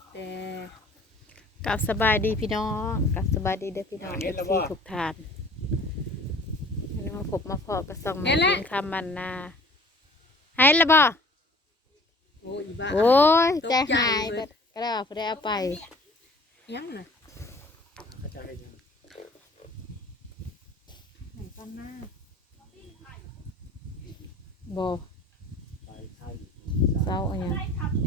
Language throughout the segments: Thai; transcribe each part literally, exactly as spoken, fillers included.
แต่กับสบายดีพี่น้องกับสบายดีเด้อพี่น้องเอฟซีทุกทานอันนี้มาพบมาพอกระส่องแม่กินคำมันนาให้ละบ่โอ้ยบ้าโอ้ยใจหายเบิดก็ได้ว่าพอได้เอาไปยังน่ะไหนต้นหน้าบ่เศร้าอะไรยัง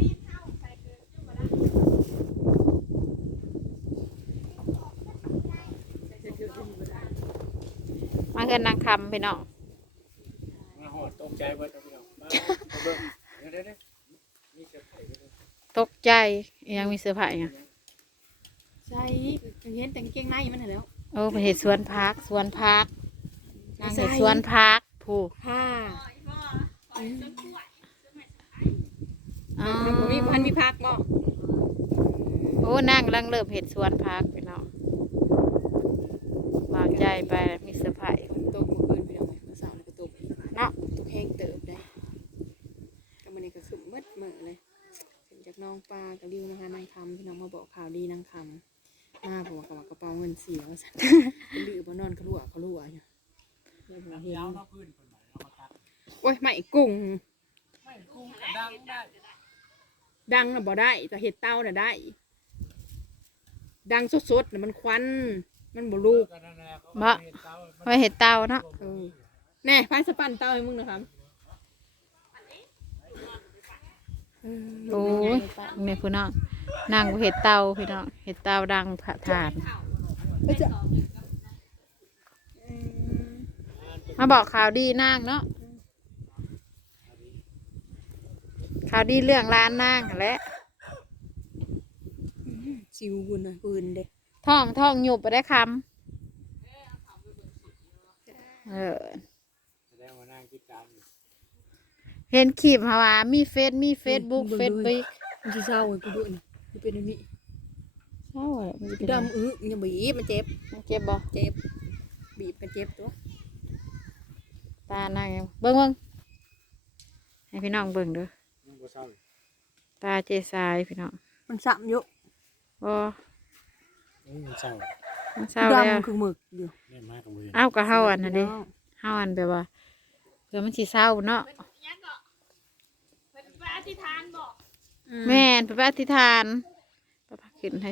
มาเกินนางคำพี่น้องมาหอดตกใจเบิดเอาพี่น้องมาเอาเบิ่งเดี๋ยวเดี๋ยวเดี๋ยวมีเสื้อผ้าอยู่ด้วยตกใจยังมีเสื้อผ้าอีกอ่ะใช่กางเกงแต่งเกงในมันแล้วโอ้ไปเห็ดสวนพักสวนพักนางเห็ดสวนพักผู้ผ้าอ๋อมันมีมันมีพักบ่โอ้นั่งกำลังเริ่มเห็ดสวนพักพี่น้องวางใจไปมีเสื้อผ้าอีกฝนตกเมื่อคืนพี่น้องเมื่อเช้านี่ก็ตกเนาะตกแห้งเติบได้ก็มันนี่ก็ขึ้นมืดมือเลยขึ้นจากน้องปลากับริวนะคะนางคำพี่น้องมาบอกข่าวดีนางคำมาบอกว่ากระเป๋าเงินเสียว่าสันเป็นลือบนอนเขารั่วเขารั่วอยู่เห็นน้ำยาวเนาะพื้นคนไหนเอามาตัดโอ้ยไม่กุ้งไม่กุ้งกระดังได้ดังน่ะบ่ได้แต่เห็ดเต้าน่ะได้ ดังสดๆน่ะมันควันมันบ่ลูกก็นั่นแหละเขาบะเห็นเตาไว้เห็ดเตาเนาะเออแน่พายสปันเต้าให้มึงนะครับโอ้ยเนี่ยพี่น้องนั่งเห็ดเตาพี่น้องเห็ดเตาดังผ่าทานมาบอกข่าวดีนางเนาะข่าวดีเรื่องร้านนางแหละซิวบุญนะปืนเด็กท่องท่องหยุบไปได้คำเออแสดงว่านั่งคิดการอยู่เห็นคลิปฮาวามีเฟซมีเฟซบุ๊กเฟซบุ๊กมันจะเศร้ากูด้วยนี่มันเป็นอันนี้เศร้าอะมันจะเป็นดำอื้อยังบีบมันเจ็บมันเจ็บบ่เจ็บบีบกันเจ็บตัวตาหน้ายังเบิ่งเบิ่งให้พี่น้องเบิ่งเด้อยังบ่เศร้าเลยตาเจสายพี่น้องมันสั่อยู่บ่อืมมันเศร้ามันเศร้าแล้วดำคือหมึกอยู่เนี่ยมากตรงนี้เอ้าก็เฮาอันนั้นเด้เฮาอันแบบว่าเผื่อมันสิเศร้าเนาะแม่นไปไปอธิษฐานไปพักขึ้นให้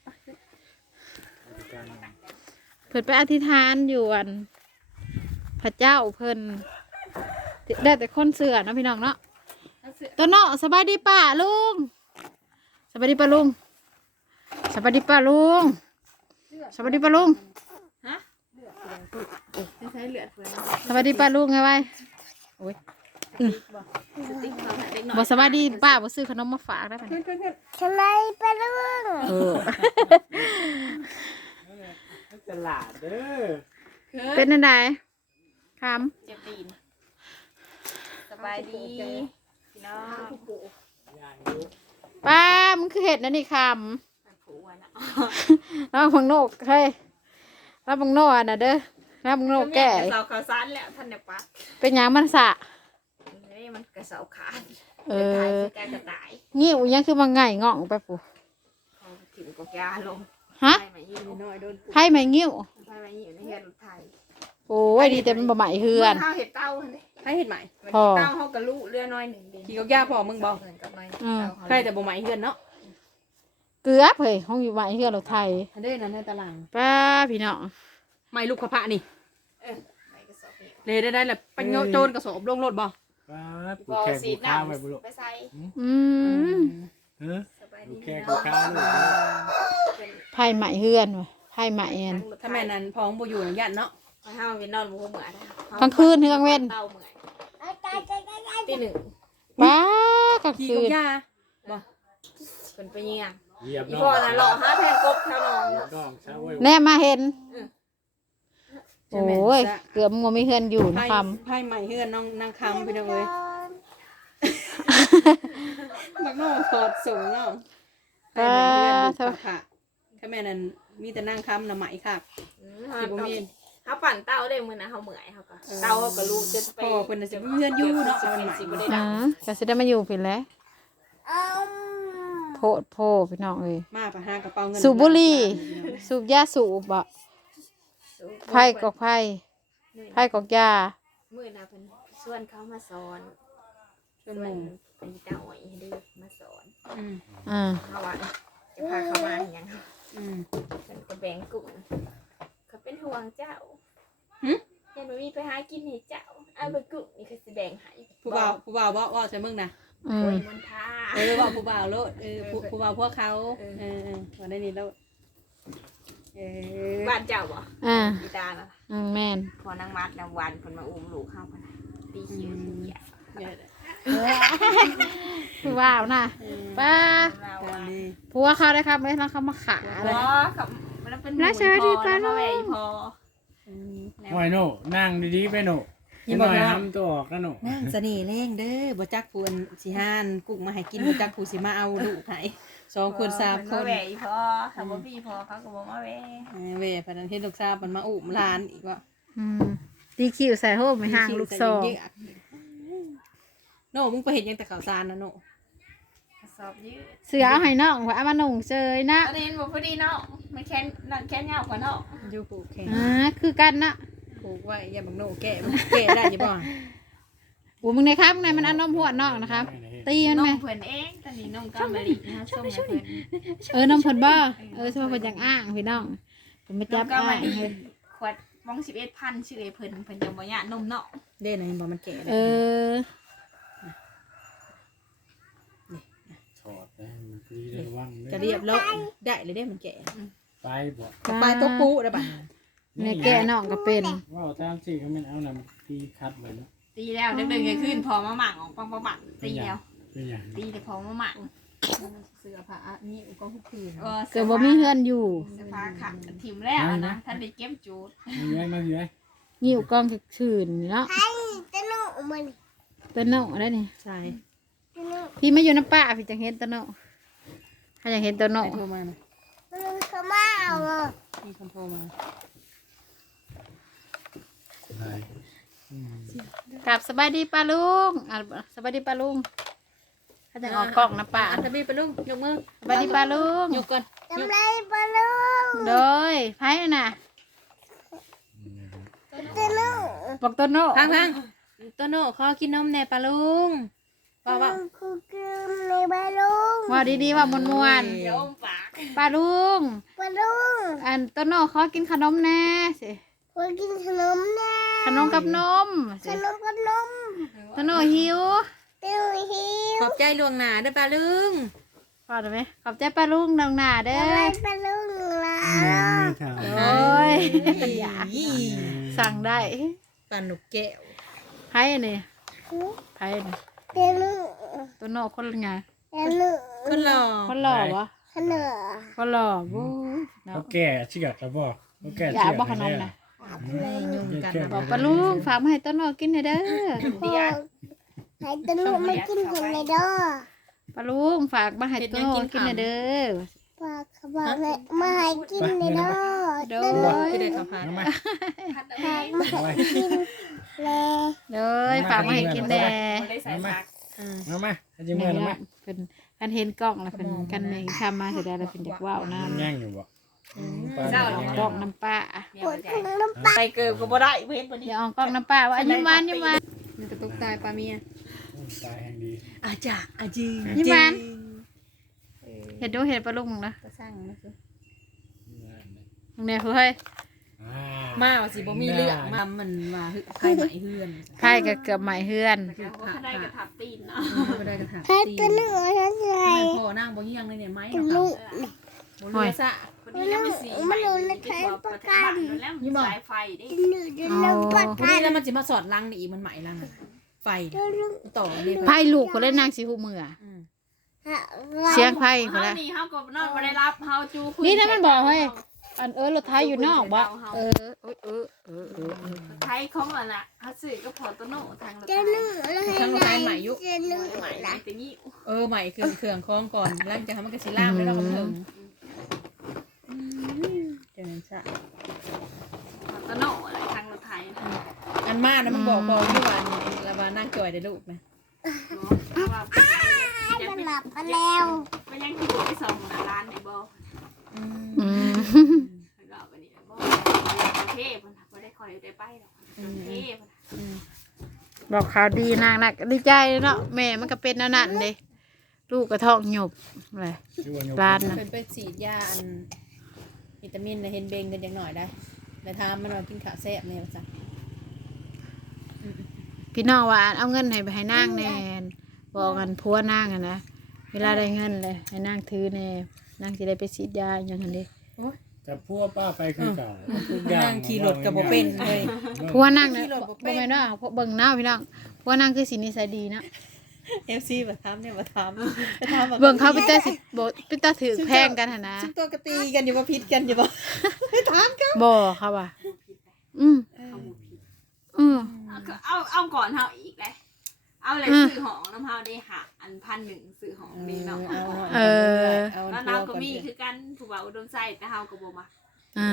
เพิ่นไปอธิษฐานอยู่อันพระเจ้าเพิ่นได้แต่คนเสือเนาะพี่น้องเนาะตัวเนาะสบายดีป้าลุงสบายดีป้าลุงสบายดีป้าลุงสบายดีป้าลุงใช้เหลือดเพื่อนสบายดีป้าลุงไงไว้โอ้ยสติ๊กเขาหาเด็กหน่อยบ่สบายดีป้าบ่ซื้อขนมมาฝากได้ปะเนี่ยทำไมปลาลุงเออตลาดเด้อเป็นอันใดคเจ็บตีนสบายดีพี่น้องย่างอยู่ำป้ามึงคือเห็ดนะนี่คผูวันอ่ะำแล้วบังโนกเฮ้ยแล้วบังโนกอ่ะนะเด้อแล้วบังโนกแก่กระเสาขาสั้นแล้วท่านเนี่ยปัดเป็นหยังมันสะนี่มันกระเสาขาดเออการกระต่ายงี้อุยังคือมังไงง่องไปปู่เขาถิ่มกอกยาลงฮะไฟมายืนน้อยโดนไพ่ไหมงิ้วไฟมายืนในเฮือนรถไทยโอ้ยดีแต่มันบ่ใหม่เฮือนข้าวเห็ดเต้าเลยให้เห็ดใหม่มันพอเต้าเขากระลุเรือน้อยหนึ่งเดือนขี่กอกยาพอมึงบอกเงินกับน้อยอืมใครแต่บ่ใหม่เฮือนเนาะเกลือบเฮ้ยห้องอยู่ใหม่เฮือนเราไทยอันนี้นั่นในตารางป้าพี่น้องใหม่ลูกขะพะนี่เออไปกระสอบนี่เลยได้ได้แหละไปโยโจรกระสอบลงรถบ่ป้าปูบอแข่งสีปูข้าวไว้บุน้ำรุษไปใส่อืมเฮ้อสบายปูดีแข่งปูข้าวลูกไพ่ใหม่เฮือนว่ะไพ่ใหม่เอ็นถ้าแม่นั้นพ้องบ่อยู่ยันเนาะมาห้ามไปนอนบุกเหมือนกลางคืนถึงกลางเว้นเต้าเหมือนตีหนึ่งป้ากลางขี่คืกอน กยาบ่เป็นไปยังเหยียบอีน้องพ่อน่ะหล่อห้าแทนกบแถวน้องเหยียบน้องเช้าไว้แน่มาเห็นใช่ไหมโอ้ยเกือบมัวไม่เฮือนอยู่นะไพ่คไพ่ใหม่เฮือนน้องนางคำพี่น้องเอ้ยบักน้องถอดสูงเนาะไพ่ใหม่เฮือนลูกขะพะถ้าแม่นั้นมีแต่นางคำน่ะไหมค่ะสิบมีเขาปั่นเต้าได้มือนะเขาเหมื่อยเขาก็เต้าเขาก็รู้จะไปพ่อเพิ่นน่ะสิมีเฮือนอยู่เนาะสิเอาบมันใหม่สิบได้ำอ่าดังก็จะได้มาอยู่ผิดแล้วเโพดโพพี่น้องเอ้ยมาไปหากระเป๋าเงินสูบบุหรี่สูบยาสูบบ่ไผ่กอกไผ่ไผ่กอกยามื้อน่ะเพิ่นชวนเขามาสอนชวนหมู่เป็นเจ้าอ้อยให้เด้อมาสอนอืมอ่าเฮาว่าจะพาเขามาหยังอืมเพิ่นก็แบ่งกลุ่มเขาเป็นห่วงเจ้าหึเห็นว่ามีไปหากินให้เจ้าเอาไปกลุ่มนี่ก็สิแบ่งให้ผู้บ่าวผู้บ่าวว่าว่าใช่มึงนะอืโอ้มยมันท่าเออว่าผู้บ่าวโลดเออผู้ผู้บ่าวพวกเขาเออเออวันนี้โลดเออบ้านเจ้าบ่อ่าอีตาน่ะอืมแม่นพอนางมัดนางวันเพิ่นมาอุ้มลูกเข้าพนน่ะตีคิวทุกอย่างเนี่ยผู้ว่าวน่ะเออป้าเราตาว่าดีผัวเขาได้ครับไม่ต้องเขามาขาอ๋เลยอกับมันเป็นราชาธิปาโลพอแล้วพออืมแล้วหอยโน่นั่งดีๆไปโน่อย่าหบอกน่อยนะทำตัวออกกันโน่นั่งเสน่ห์แรงเด้อบ่จักผู้อันสิหานกุ้งมาให้กินบ่จักผู้สิมาเอาลูกให้สองคนสามคเพิ่นมาแหวอีพอถ้าบ่พี่พอเขาก็บ่มาแหวเออเว้ยพนันเฮ็ดลูกสาวมันมาอุ้มหลานอีกว่าอืมตีคิวใส่โฮมไม่ห่างลูกซองโน่มึงไปเห็นยังแต่ข่าวสารนะโน่สอบยืดเสือเอาให้น้องไว้เอามาหนุ่งเจยนะตอนนี้บ่พอดีเนาะมันแค่นั่นแค่ยาวกว่าเนาะอยู่ปลูกแข่งอ่าคือกันนะปลูกไว้อย่าบังโน่แก่มันแก่ได้อยังบ่โอ้มึงในครับมึงในมันอันนมหัวน้องนะครับตีมันน้อไหมงเพิ่นเองตอนนี้น้องก็มาลินะส่งให้เพิ่นเออน้ำเพิ่นบ่เออใช่ว่าเพิ่นยังอ้างพี่น้องเพิ่นมาน้จัอบ งก็อ้ามาง ลิให้ขวดมองสิบเอ็ดพันชื่อไอ้เพิ่นเพิ่นจะบ่ยะนมเนาะเด่นไหนบ่มันแก่เออถอดได้มันดีได้ระวังจะเรียบแล้วได้เลยได้มันแก่ไปบ่ไปตัวปูได้ป่ะในแก่น้องก็เป็นว่าตามสิเขาไม่เอานำตีคัดไว้เนาะตีแล้วเดินๆขึ้นพอมาหมั่งออกปังปังปังตีแล้วเป็นอย่างตีแต่พอมาหมั่งเสื้อผ้านี่อุปกรณ์ทุกคืนเออเกิดบ่มีเฮือนอยู่เสื้อผ้าขัดถิ่มแล้วนะท่านได้เก็บจูดมีไว้มาอยู่ไว้หิวกองกับชื่นเนาะตะนุมันตัวน้องได้นี่ใช่ตะนุพี่ไม่อยู่น้ำป้าพี่จังเห็นตัวน้องถ้าอยากเห็นตัวน้องโทรมานะมันเขามาเอาอ่ะมีคนโทรมาไปอืมกลับสบายดีป้าลุงอ่ะสบายดีป้าลุงถ้าจะออกกล้องนะป้าอันทบีไปลุงยกมือสบายดีป้าลุงยกก่อนทำไรปะลูกโดยไพ่น่ะตะนุบอกตัวโน้พังพังตัวโน่ขอกินนมแน่ปลาลุงว่าว่าคุกกี้ในปะลูกว่าดีๆว่ามวนมวนเดี๋ยวอมปากๆป้าลุงปะลูกอันตัวโน้ขอกินขนมแน่สิคุกกินขนมนะขนมกับนมขสินมกับนมตัวโน้หิวตะนุหิวขอบใจลวงหนาด้วยปลาลุงพอได้ไหมขอบใจป้าลุงดังหน้าเด้ทำไรอปะลูกล่ะไม่ถามโอ้ยสั่งได้ปลาหนุกแก้วไพ่นี่ไพ่นี่ตะนุตัวโน้คนละไงตะนุคนหล่อคนหล่อวะขนมคนหล่อบู๊เนาะเขาแก่เชือกแล้วบ่เขาแก่อย่าเชือกบอกขนมนะเลยยุ่งกันนะบอกป้าลุงฝากมาให้ตัวโน้กินหน่อยเด้อพอให้ตะนุมากินกันเลยเด้อป้าลุงฝากมาให้ตัวโน้กินหน่อยเด้อปากเขาบอกให้มาให้กินเลยเด้อโดตะนุยที่ได้ขับผ่านเอามาพัดเอาฝากมาให้กินเลยเลยฝากมาให้กินแด่ไม่ได้ใส่ผักเอามาให้จิ้มเมื่อนะมาเป็นกันเห็นกล้องแล้วเป็นกันในทำมาเสร็จแล้วเป็นจากว่าวน้ำย่างอยู่บ่ปลาเจ้าเนี่ยกล้องน้ำป้าเนี่ยปวดมันท้จะองน้ำปลาไปเกิบก็บ่ได้เว้นบ่อนี้ย่าเอากล้องน้ำป้าว่ายิ้มหวานยิ้มหวานมันจะตกตายปลาเมียตายแห่งดีอาจ่าอาจียิ้มหวานเห็ดดูเห็ดปลาลุงนะก็สร้างนะคือมึงเนี่ยเฮ้ยอ่ามาว่าสิบ่มีเรื่องมามันว่าใครไหมเฮือนไพ่กับเกือบใหม่เฮือนเขาได้กระทับตีนเนาะไม่ได้กระถางให้ตีตะนุฉันไงพ่อนั่งบ่เยี่ยงเลยเนี่ยไม้ตะเนาะนุบ่เรือซะคนนี้ยังไม่สีแล้วสายไฟดิตะนุจะน้ำปลาวันนี้แล้วมันสิมาสอดลังนี่อีกมันไหมลังน่ะไฟตะนุต่อเลยไพ่ลูกคนเล่นนางสีหูมืออืมเสียงไพ่คเฮานละนี่เฮาก็นอนบ่ได้รับเฮาจูนี่ถ้ามันบอกเฮ้ยอันเออรถไทยอยู่นอกบ่เออเออเออเออเออไทยของอ่ะน่ะเฮาซื้อก็พอตโนทางรถตะนุแล้วให้ทั้งรถไฟใหม่ยุตะนุใหม่ล่ะแต่นี่เออใหม่เครื่องเครื่องคล้องก่อนหลังจากทำมันก็สิล่ามแล้วเราก็ถึงเจอซะตโนอะไรทางรถไทยอันมานะมันบอกบอกอยู่ว่าละว่านั่งจ่อยได้ลูกนะมันหลับไปแล้วไปก็ยังคิดว่าไปส่งหน้าร้านในบ่อืมอืมเราไปนี่บ่โอเคพุ่นน่ะบ่ได้คอยได้ไปดอกโอเคพุ่นน่ะอืมบอกข่าวดีนางน่ะก็ดีใจเนาะแม่มันก็เป็นอันนั้นเด้ลูกกระท้องหยบเลยชื่อว่าโยมร้านน่ะเพิ่นไปฉีดยาอันวิตามินน่ะเห็นเบงกันจังหน่อยได้แล้วถามมันว่ากินข้าวแซ่บแน่ว่าซั่นพี่น้องว่าเอาเงินให้ไปให้นางแน่บอกกันพัวนางอะนะเวลาได้เงินเลยให้นางถือแน่นางจะได้ไปฉีดยาอย่างนั้นเด้แต่พวกป้าไปคือเก่าทุกอนั่ย่างงขี่รถก็บ่เป็นเลยพัวนางนะขี่รถบ่บ่เป็นแม่นว่าเบิ่งหน้าพี่น้องพัวนางคือสินิสัยดีนะเอฟ ซี บ่ถามเนี่ยบ่ถามไปถามว่เบิ่งเขาเป็นตาสิบ่เป็นตาถือแพงกันหั่นนะซุมตัวก็ตีกันอยู่บ่ผิดกันอยู่บ่ไปถามกันบ่เขาว่าอืมเอาหมูผิดอืมเอาก็เอาเอาก่อนเฮาอีกเลยเอาเลยซื้อของน้ำเฮาได้หักอันพันหนึ่งซื้อของนี่เนาะเอาเนาะเออเอาแล้วตัเราวก็ก่อนมีคือกันผู้บ่าวอุดมไส้แต่เฮาก็บ่มาอ่า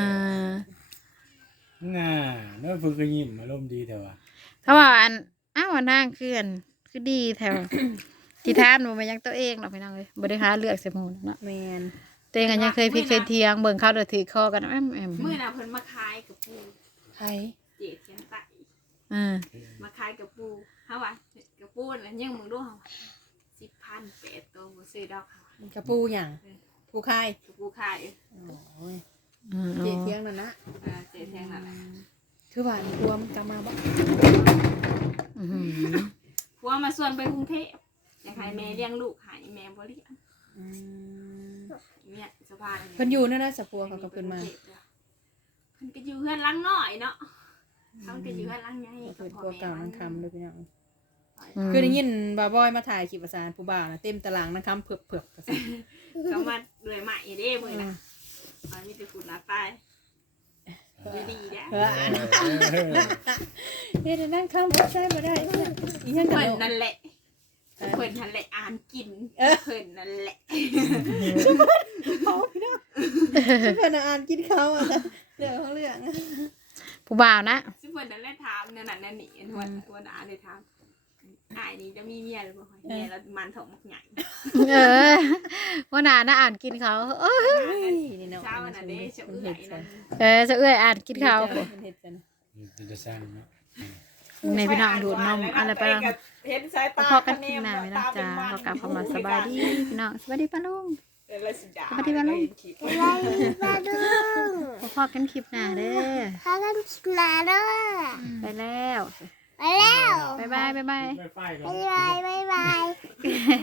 น่าเนื้อฝึกก็ยิ้มอารมณ์ดีแต่ว่าเขาว่าอันอ้าวว่านางคืออันคือดีแถว ที่ทานบ่มายังตัวเองหรอกพี่น้องเอ้ยบ่ได้หาเลือกใส่หมู่เนาะแม่นตัวเองก็ยังเคยพิดเคยเทียงเบิ่งเขาเด้อถือคอกันแอมแอมมื้อน่ะเพิ่นมาขายกับปูไผเจ็ดเชียงใต้อ่ามาขายกับปูเฮาว่ากับปูน่ะยังมึงดูเฮาสิบพันแปดตัวบ่ซื้อดอกเฮากระปูหยังปูคายกับปูขายโอ้ยอืมเจ๊เที่ยงนั่นนะเออเจ็ดเชียงนั่นแหละคือว่านี่รวมกลับมาบ่อื้อหือผัวมาส่วนไปกรุงเทพอยากให้แม่เลี้ยงลูกให้แม่บ่เลี้ยงอืมเนี่ยสภาพเพิ่นอยู่นั่นน่ะสะพัวเขาก็เพิ่นมาเพิ่นก็อยู่เฮือนหลังน้อยเนาะเขาก็อยู่เฮือนหลังใหญ่เพิ่นพัวเก่านังคำด้วยพี่น้องอืมคือได้ยินบ่าวบอยมาถ่ายคลิปประสานผู้บ่าวน่ะเต็มตารางนังคำเผือกๆก็สิก็มาเรื่อยใหม่เด้มื้อน่ะมันมีแต่ฝุ่นหน้าตายดีๆนะเออเฮ็ดให้นั่งคำบ่ใช่บ่ได้อีหยังกันเพิ่นเนาะนั่นแหละเพิ่นนั่นแหละอ่านกินเพิ่นนั่นแหละเขาพี่น้องเพิ่นน่ะอ่านกินเขาอ่ะเรื่องของเรื่องผู้บ่าวนะซึ่งเพิ่นนั่นแหละถามนั่นน่ะนั่นนี่วันวันอ่านได้ถามอ้ายนี่จะมีเมียหรือบ่เมียแล้วมันท้องมักใหญ่เออว่านาน่ะอ่านกินเขาเออนี่เนาะเช้าน่ะเด้เช้าเอื้อยนั่นเออจะเอื้อยอ่านกินเขาเพิ่นเฮ็ดกันจะสร้างเนาะในพี่น้องดูดนมอะไรไปแล้วเห็นสายตาพอกันกินหนาไหมนะจ๊ะเขากลับเข้ามาสบายดีพี่น้องสบายดีป้าลุง สวัสดีวันลุงอะไรมาดูพอกันคลิปหน้าเด้อพากันกินหนาเด้อไปแล้วไปแล้วบ๊ายบายบ๊ายบายไม่ไฟกันบ๊ายบายบ๊ายบาย